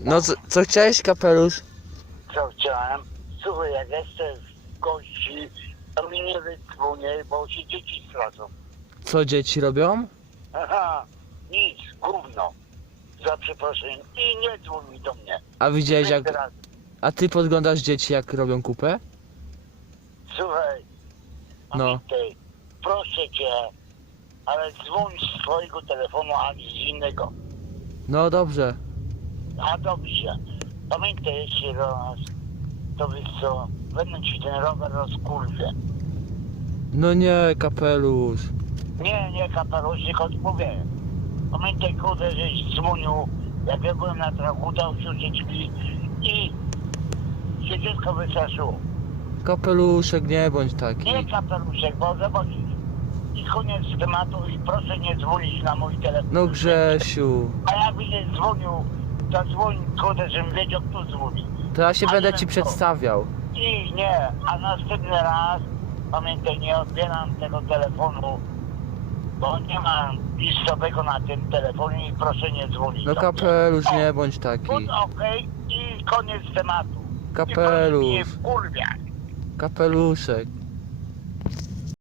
No co, co chciałeś, kapelusz? Co chciałem? Słuchaj, jak jestem w gości, to mi nie wydzwonię, bo się dzieci stracą. Co dzieci robią? Aha, nic, gówno. Za przeproszeniem. I nie dzwoń mi do mnie. A widziałeś jak... Teraz, A ty podglądasz dzieci jak robią kupę? Słuchaj, No. proszę cię, ale dzwoń z swojego telefonu, a nie z innego. No dobrze. A dobrze. Pamiętaj jeszcze raz, to wiesz co, będę ci ten rower rozkurwie. No nie, kapelusz. Nie, nie kapelusik, odmówię. Pamiętaj, kurde, żeś dzwonił, jak ja byłem na trachu, dał się drzwi i się dziecko wystraszyło. Kapeluszek, nie bądź taki. Nie kapeluszek, bo zobaczysz. I koniec tematu i proszę nie dzwonić na mój telefon. No Grzesiu. A jakby nie dzwonił, to dzwoń, kurde, żebym wiedział, kto dzwoni. To ja się Ale będę ci co? przedstawiał. I nie, a następny raz, pamiętaj, nie odbieram tego telefonu, bo nie mam listowego na tym telefonie i proszę nie dzwonić No do kapelusz, nie bądź taki. Good, okej, i koniec tematu. I proszę mnie Kapelusz. wkurwiać. Kapeluszek.